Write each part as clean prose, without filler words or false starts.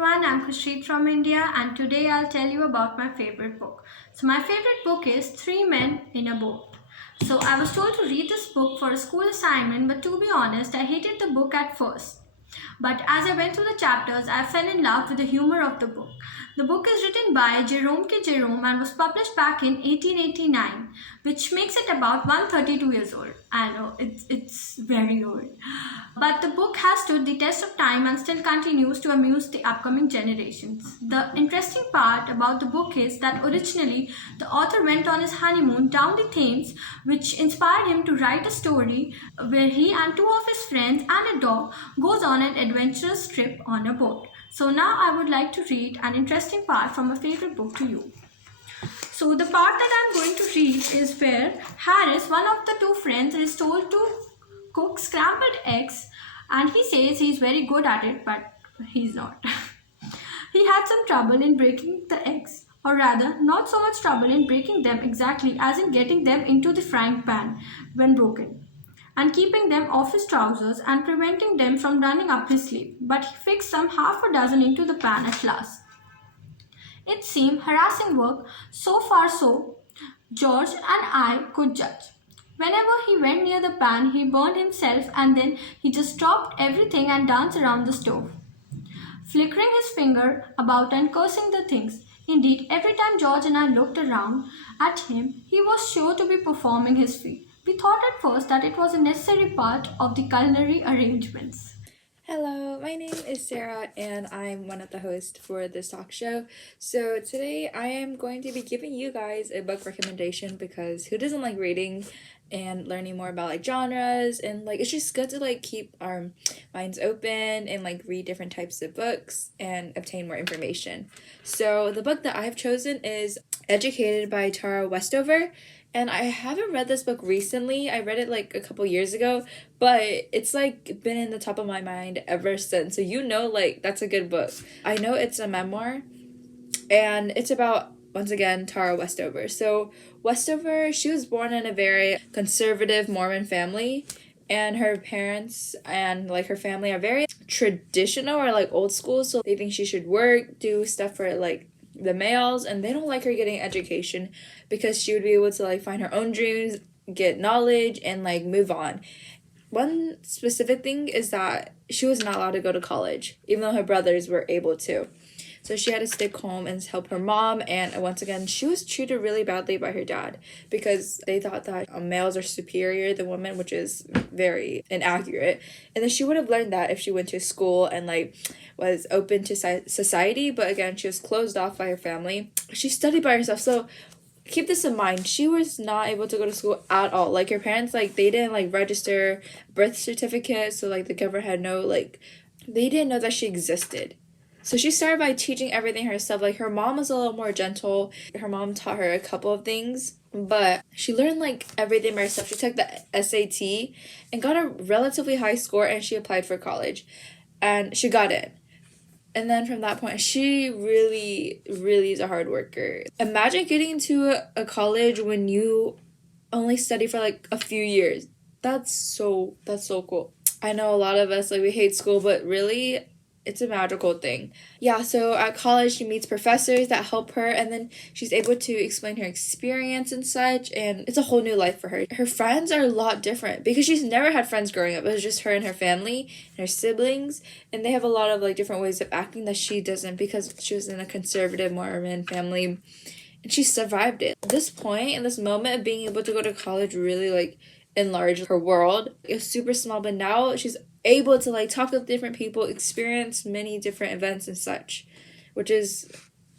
everyone, I'm Khushreet from India and today I'll tell you about my favorite book. So my favorite book is Three Men in a Boat. So I was told to read this book for a school assignment, but to be honest, I hated the book at first. But as I went through the chapters, I fell in love with the humor of the book. The book is written by Jerome K. Jerome and was published back in 1889, which makes it about 132 years old. I know, it's very old. But the book has stood the test of time and still continues to amuse the upcoming generations. The interesting part about the book is that originally the author went on his honeymoon down the Thames, which inspired him to write a story where he and two of his friends and a dog goes on an adventurous trip on a boat. So now I would like to read an interesting part from my favorite book to you. So the part that I'm going to read is where Harris, one of the two friends, is told to cook scrambled eggs and he says he's very good at it, but he's not. He had some trouble in breaking the eggs, or rather not so much trouble in breaking them exactly as in getting them into the frying pan when broken and keeping them off his trousers and preventing them from running up his sleeve, but he fixed some half a dozen into the pan at last. It seemed harassing work, so far so George and I could judge. Whenever he went near the pan, he burned himself and then he just dropped everything and danced around the stove, flickering his finger about and cursing the things. Indeed, every time George and I looked around at him, he was sure to be performing his feat. We thought at first that it was a necessary part of the culinary arrangements. Hello, my name is Sarah and I'm one of the hosts for this talk show. So today I am going to be giving you guys a book recommendation because who doesn't like reading and learning more about like genres, and like it's just good to like keep our minds open and like read different types of books and obtain more information. So the book that I've chosen is Educated by Tara Westover. And I haven't read this book recently. I read it like a couple years ago, but it's like been in the top of my mind ever since. So like that's a good book. I know it's a memoir and it's about, once again, Tara Westover. So Westover, she was born in a very conservative Mormon family, and her parents and like her family are very traditional or like old school. So they think she should work, do stuff for like the males, and they don't like her getting education because she would be able to like find her own dreams, get knowledge, and like move on. One specific thing is that she was not allowed to go to college, even though her brothers were able to. So she had to stick home and help her mom, and once again, she was treated really badly by her dad because they thought that males are superior than women, which is very inaccurate. And then she would have learned that if she went to school and like was open to society, but again, she was closed off by her family. She studied by herself, so keep this in mind. She was not able to go to school at all. Like her parents, like they didn't like register birth certificate, so like the government had no like, they didn't know that she existed. So she started by teaching everything herself. Like her mom was a little more gentle. Her mom taught her a couple of things, but she learned like everything by herself. She took the SAT and got a relatively high score, and she applied for college and she got in. And then from that point, she really, really is a hard worker. Imagine getting into a college when you only study for like a few years. That's so cool. I know a lot of us, like we hate school, but really, it's a magical thing. Yeah, so at college, she meets professors that help her, and then she's able to explain her experience and such, and it's a whole new life for her. Her friends are a lot different because she's never had friends growing up. It was just her and her family and her siblings, and they have a lot of like different ways of acting that she doesn't because she was in a conservative Mormon family, and she survived it. At this point, in this moment of being able to go to college really like enlarged her world. It was super small, but now she's able to like talk with different people, experience many different events and such, which is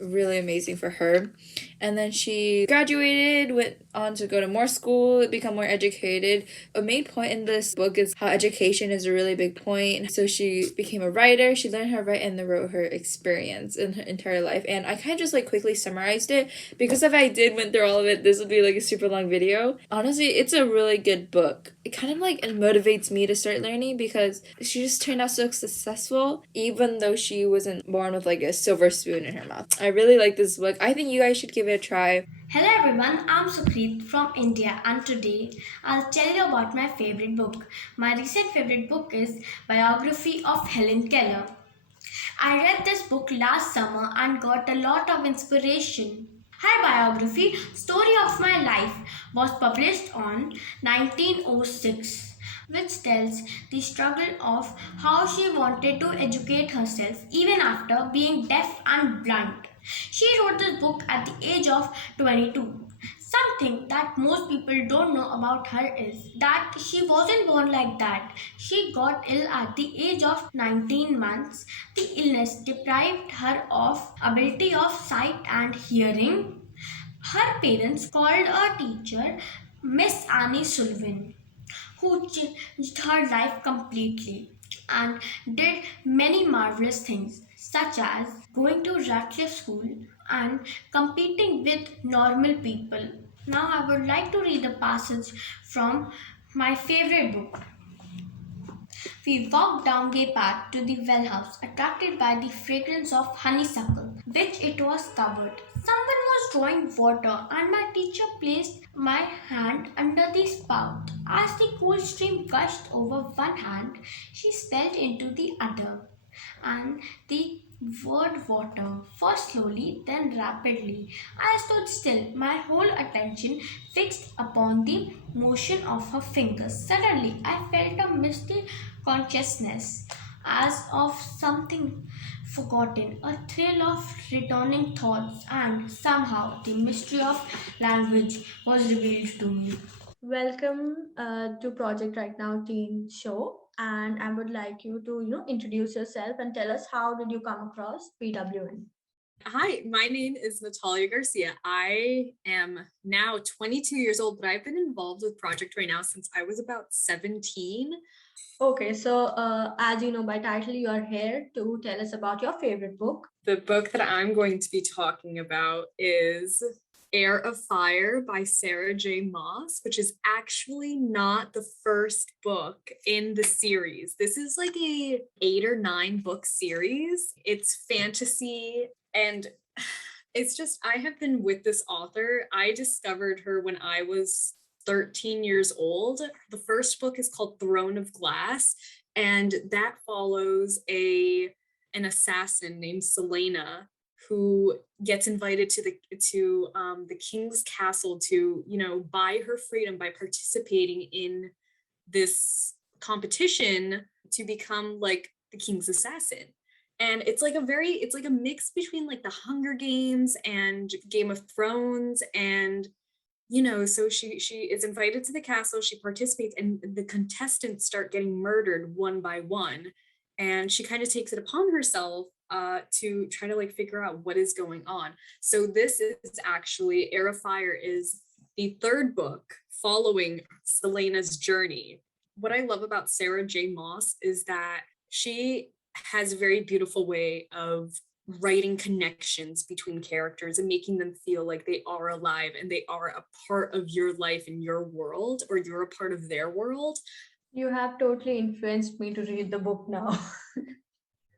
really amazing for her. And then she graduated, went on to go to more school, become more educated. A main point in this book is how education is a really big point. So she became a writer. She learned how to write and then wrote her experience in her entire life. And I kind of just like quickly summarized it because if I did went through all of it, this would be like a super long video. Honestly, it's a really good book. It kind of like it motivates me to start learning because she just turned out so successful even though she wasn't born with like a silver spoon in her mouth. I really like this book. I think you guys should give it a try. Hello everyone, I'm Sukhreet from India and today I'll tell you about my favorite book. My recent favorite book is Biography of Helen Keller. I read this book last summer and got a lot of inspiration. Her biography, Story of My Life, was published on 1906, which tells the struggle of how she wanted to educate herself even after being deaf and blind. She wrote this book at the age of 22. Something that most people don't know about her is that she wasn't born like that. She got ill at the age of 19 months. The illness deprived her of ability of sight and hearing. Her parents called a teacher, Miss Annie Sullivan, who changed her life completely and did many marvelous things, such as going to Radcliffe School and competing with normal people. Now, I would like to read a passage from my favorite book. We walked down the path to the well house, attracted by the fragrance of honeysuckle, which it was covered. Someone was drawing water, and my teacher placed my hand under the spout. As the cool stream gushed over one hand, she spelled into the other, and the word water, first slowly, then rapidly. I stood still, my whole attention fixed upon the motion of her fingers. Suddenly, I felt a misty consciousness as of something forgotten, a thrill of returning thoughts, and somehow the mystery of language was revealed to me. Welcome to Project Right Now Teen Show, and I would like you to introduce yourself and tell us how did you come across PWN. Hi, my name is Natalia Garcia. I am now 22 years old, but I've been involved with Project Right Now since I was about 17. Okay, so as you know by title, you are here to tell us about your favorite book. The book that I'm going to be talking about is Heir of Fire by Sarah J. Maas, which is actually not the first book in the series. This is like a 8 or 9 book series. It's fantasy, and it's just, I have been with this author. I discovered her when I was 13 years old. The first book is called Throne of Glass, and that follows an assassin named Selena who gets invited to the king's castle to, buy her freedom by participating in this competition to become like the king's assassin. And it's like a mix between like the Hunger Games and Game of Thrones. And so she is invited to the castle, she participates, and the contestants start getting murdered one by one, and she kind of takes it upon herself to try to like figure out what is going on. So this is actually, Heir of Fire is the third book following Selena's journey. What I love about Sarah J. Maas is that she has a very beautiful way of writing connections between characters and making them feel like they are alive and they are a part of your life and your world, or you're a part of their world. You have totally influenced me to read the book now.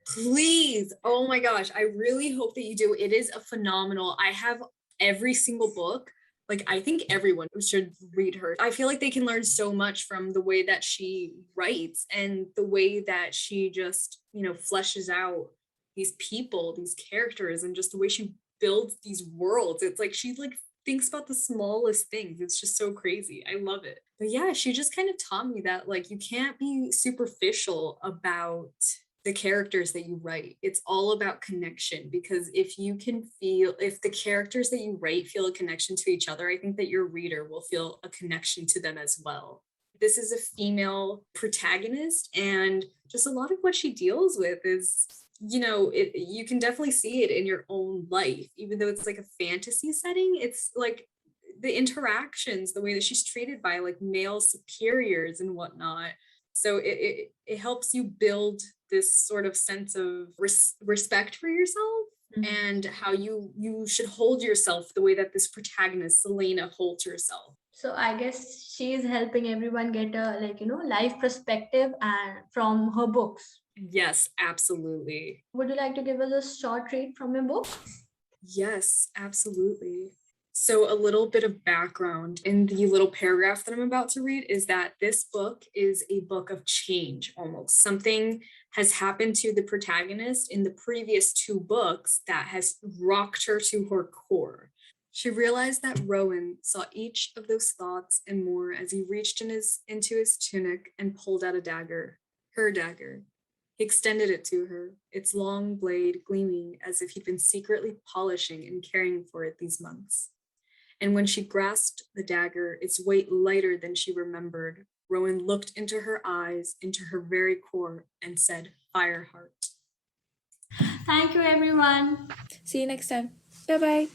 Please. Oh my gosh. I really hope that you do. It is a phenomenal. I have every single book. Like, I think everyone should read her. I feel like they can learn so much from the way that she writes and the way that she just, fleshes out these people, these characters, and just the way she builds these worlds. It's like she like thinks about the smallest things. It's just so crazy. I love it. But yeah, she just kind of taught me that like you can't be superficial about the characters that you write. It's all about connection, because if the characters that you write feel a connection to each other, I think that your reader will feel a connection to them as well. This is a female protagonist, and just a lot of what she deals with is, you can definitely see it in your own life. Even though it's like a fantasy setting, it's like the interactions, the way that she's treated by like male superiors and whatnot. So it helps you build this sort of sense of respect for yourself, and how you should hold yourself the way that this protagonist Selena holds herself. So I guess she is helping everyone get a life perspective and from her books. Yes, absolutely. Would you like to give us a short read from your book? Yes, absolutely. So a little bit of background in the little paragraph that I'm about to read is that this book is a book of change, almost something has happened to the protagonist in the previous 2 books that has rocked her to her core. She realized that Rowan saw each of those thoughts and more as he reached into his tunic and pulled out a dagger, her dagger. He extended it to her, its long blade gleaming as if he'd been secretly polishing and caring for it these months. And when she grasped the dagger, its weight lighter than she remembered, Rowan looked into her eyes, into her very core, and said, "Fireheart." Thank you, everyone. See you next time. Bye bye.